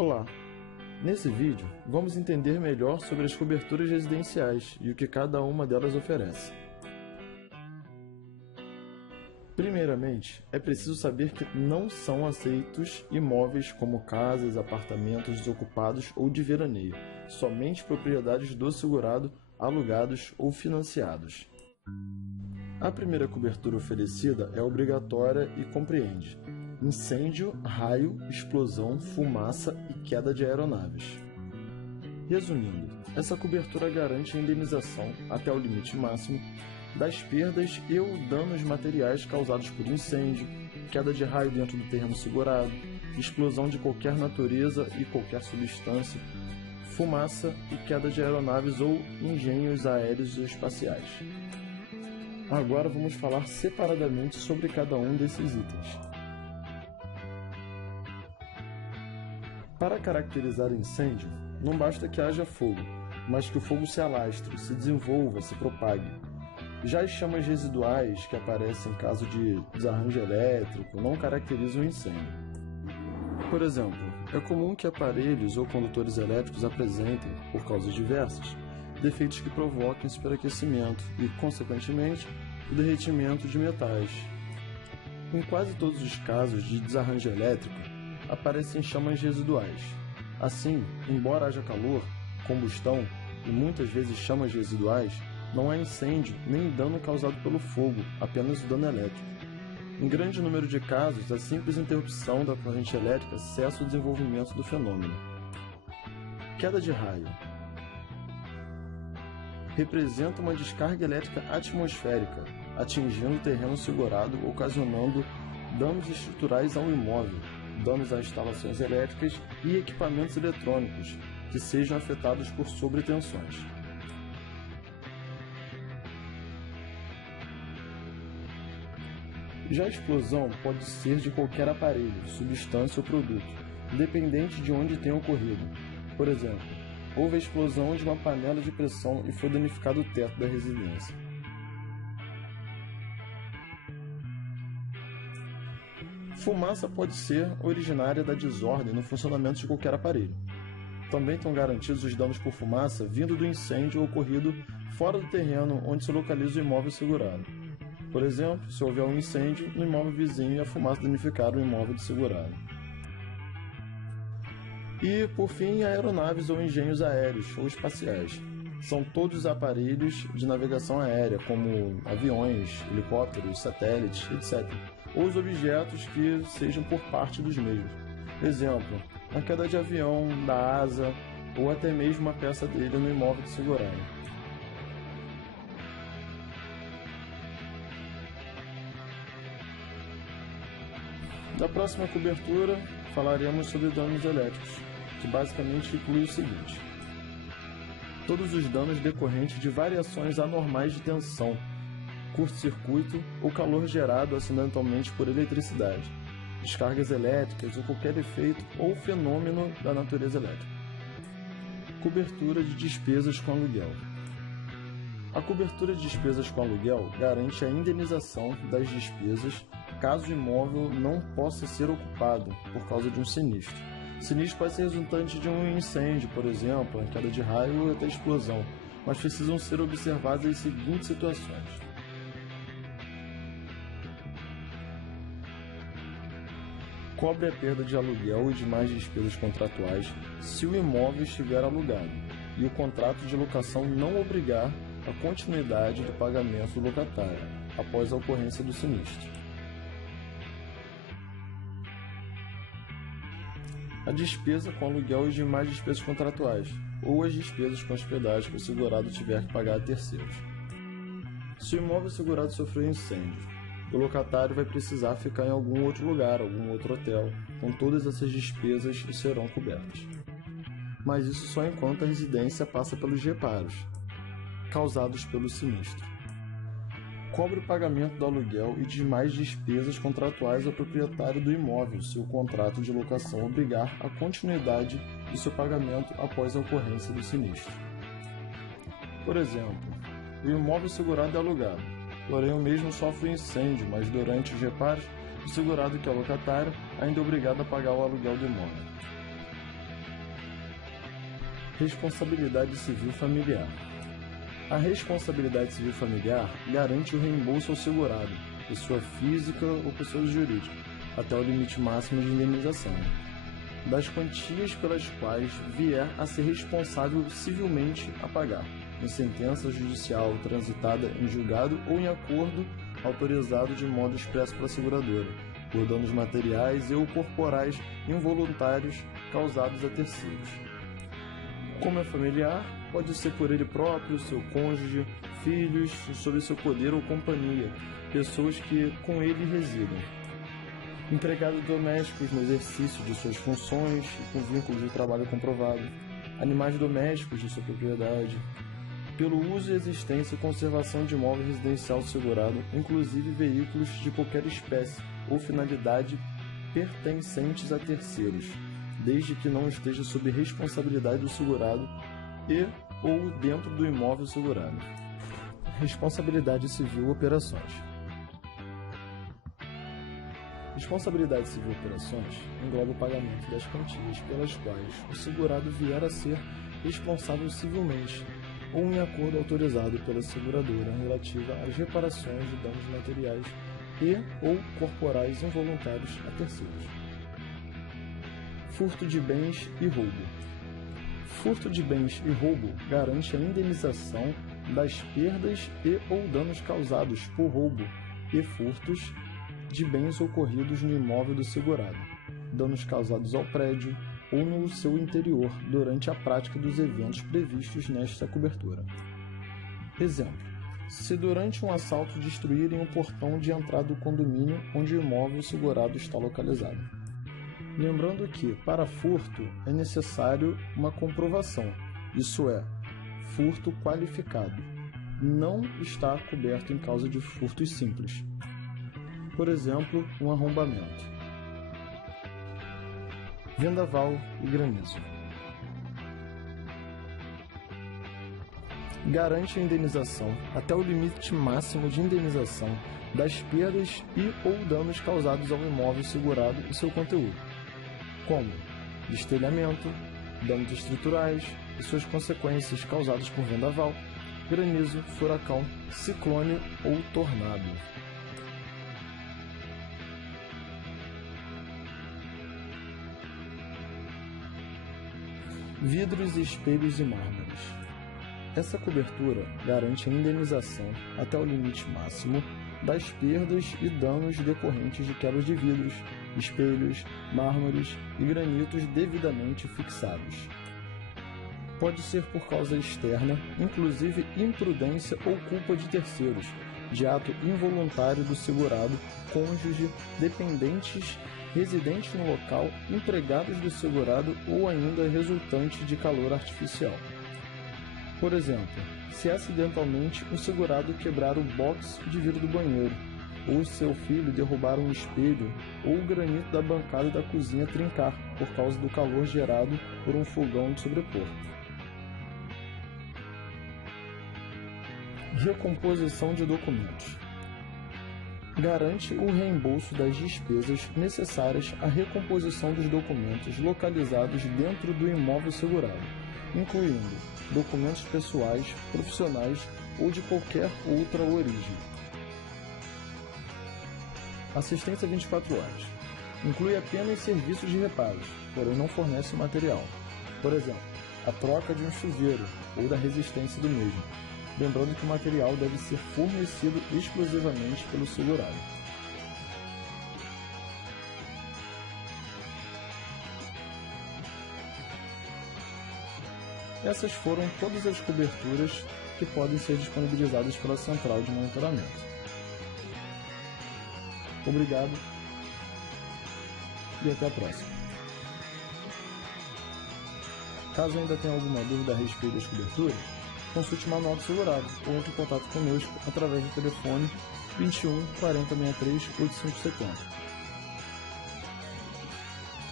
Olá! Nesse vídeo, vamos entender melhor sobre as coberturas residenciais e o que cada uma delas oferece. Primeiramente, é preciso saber que não são aceitos imóveis como casas, apartamentos desocupados ou de veraneio, somente propriedades do segurado, alugados ou financiados. A primeira cobertura oferecida é obrigatória e compreende incêndio, raio, explosão, fumaça e queda de aeronaves. Resumindo, essa cobertura garante a indenização, até o limite máximo, das perdas e ou danos materiais causados por incêndio, queda de raio dentro do terreno segurado, explosão de qualquer natureza e qualquer substância, fumaça e queda de aeronaves ou engenhos aéreos e espaciais. Agora vamos falar separadamente sobre cada um desses itens. Para caracterizar incêndio, não basta que haja fogo, mas que o fogo se alastre, se desenvolva, se propague. Já as chamas residuais, que aparecem em caso de desarranjo elétrico, não caracterizam o incêndio. Por exemplo, é comum que aparelhos ou condutores elétricos apresentem, por causas diversas, defeitos que provoquem superaquecimento e, consequentemente, o derretimento de metais. Em quase todos os casos de desarranjo elétrico, aparecem chamas residuais. Assim, embora haja calor, combustão e muitas vezes chamas residuais, não há incêndio nem dano causado pelo fogo, apenas o dano elétrico. Em grande número de casos, a simples interrupção da corrente elétrica cessa o desenvolvimento do fenômeno. Queda de raio representa uma descarga elétrica atmosférica, atingindo o terreno segurado, ocasionando danos estruturais ao imóvel, danos a instalações elétricas e equipamentos eletrônicos que sejam afetados por sobretensões. Já a explosão pode ser de qualquer aparelho, substância ou produto, independente de onde tenha ocorrido. Por exemplo, houve a explosão de uma panela de pressão e foi danificado o teto da residência. Fumaça pode ser originária da desordem no funcionamento de qualquer aparelho. Também estão garantidos os danos por fumaça vindo do incêndio ocorrido fora do terreno onde se localiza o imóvel segurado. Por exemplo, se houver um incêndio no imóvel vizinho e a fumaça danificar o imóvel de segurado. E, por fim, aeronaves ou engenhos aéreos ou espaciais. São todos aparelhos de navegação aérea, como aviões, helicópteros, satélites, etc., ou os objetos que sejam por parte dos mesmos. Exemplo, a queda de avião, da asa, ou até mesmo uma peça dele no imóvel de segurado. Na próxima cobertura, falaremos sobre danos elétricos, que basicamente inclui o seguinte: todos os danos decorrentes de variações anormais de tensão, curto-circuito ou calor gerado acidentalmente por eletricidade, descargas elétricas ou qualquer efeito ou fenômeno da natureza elétrica. Cobertura de despesas com aluguel. A cobertura de despesas com aluguel garante a indenização das despesas caso o imóvel não possa ser ocupado por causa de um sinistro. O sinistro pode ser resultante de um incêndio, por exemplo, a queda de raio ou até explosão, mas precisam ser observadas as seguintes situações. Cobre a perda de aluguel e demais despesas contratuais se o imóvel estiver alugado e o contrato de locação não obrigar a continuidade do pagamento do locatário após a ocorrência do sinistro. A despesa com aluguel e demais despesas contratuais, ou as despesas com hospedagem que o segurado tiver que pagar a terceiros. Se o imóvel segurado sofreu incêndio, o locatário vai precisar ficar em algum outro lugar, algum outro hotel, então todas essas despesas serão cobertas. Mas isso só enquanto a residência passa pelos reparos causados pelo sinistro. Cobre o pagamento do aluguel e demais despesas contratuais ao proprietário do imóvel, se o contrato de locação obrigar a continuidade do seu pagamento após a ocorrência do sinistro. Por exemplo, o imóvel segurado é alugado, porém o mesmo sofre incêndio, mas durante os reparos, o segurado, que é locatário, ainda é obrigado a pagar o aluguel do imóvel. Responsabilidade civil familiar. A responsabilidade civil familiar garante o reembolso ao segurado, pessoa física ou pessoa jurídica, até o limite máximo de indenização, das quantias pelas quais vier a ser responsável civilmente a pagar, em sentença judicial transitada em julgado ou em acordo autorizado de modo expresso pela seguradora, por danos materiais e ou corporais involuntários causados a terceiros. Como é familiar, pode ser por ele próprio, seu cônjuge, filhos, sob seu poder ou companhia, pessoas que com ele residam. Empregados domésticos no exercício de suas funções e com vínculos de trabalho comprovado, animais domésticos de sua propriedade, pelo uso e existência e conservação de imóvel residencial segurado, inclusive veículos de qualquer espécie ou finalidade pertencentes a terceiros, desde que não esteja sob responsabilidade do segurado e ou dentro do imóvel segurado. Responsabilidade civil operações. Responsabilidade civil operações engloba o pagamento das quantias pelas quais o segurado vier a ser responsável civilmente ou em acordo autorizado pela seguradora relativa às reparações de danos materiais e ou corporais involuntários a terceiros. Furto de bens e roubo. Furto de bens e roubo garante a indenização das perdas e ou danos causados por roubo e furtos de bens ocorridos no imóvel do segurado, danos causados ao prédio ou no seu interior durante a prática dos eventos previstos nesta cobertura. Exemplo: se durante um assalto destruírem o portão de entrada do condomínio onde o imóvel segurado está localizado. Lembrando que, para furto, é necessário uma comprovação, isso é, furto qualificado. Não está coberto em causa de furtos simples. Por exemplo, um arrombamento. Vendaval e granizo. Garante a indenização até o limite máximo de indenização das perdas e ou danos causados ao imóvel segurado e seu conteúdo, como destelhamento, danos estruturais e suas consequências causadas por vendaval, granizo, furacão, ciclone ou tornado. Vidros, espelhos e mármores. Essa cobertura garante a indenização até o limite máximo das perdas e danos decorrentes de quebras de vidros, espelhos, mármores e granitos devidamente fixados. Pode ser por causa externa, inclusive imprudência ou culpa de terceiros, de ato involuntário do segurado, cônjuge, dependentes, residentes no local, empregados do segurado ou ainda resultante de calor artificial. Por exemplo, se acidentalmente o segurado quebrar o box de vidro do banheiro, ou seu filho derrubar um espelho, ou o granito da bancada da cozinha trincar por causa do calor gerado por um fogão de sobrepor. Recomposição de documentos. Garante o reembolso das despesas necessárias à recomposição dos documentos localizados dentro do imóvel segurado, incluindo documentos pessoais, profissionais ou de qualquer outra origem. Assistência 24 horas. Inclui apenas serviços de reparos, porém não fornece material. Por exemplo, a troca de um chuveiro ou da resistência do mesmo. Lembrando que o material deve ser fornecido exclusivamente pelo segurado. Essas foram todas as coberturas que podem ser disponibilizadas pela Central de Monitoramento. Obrigado e até a próxima. Caso ainda tenha alguma dúvida a respeito das coberturas, consulte o Manual do Segurado ou entre em contato conosco através do telefone 21 40 63 8570.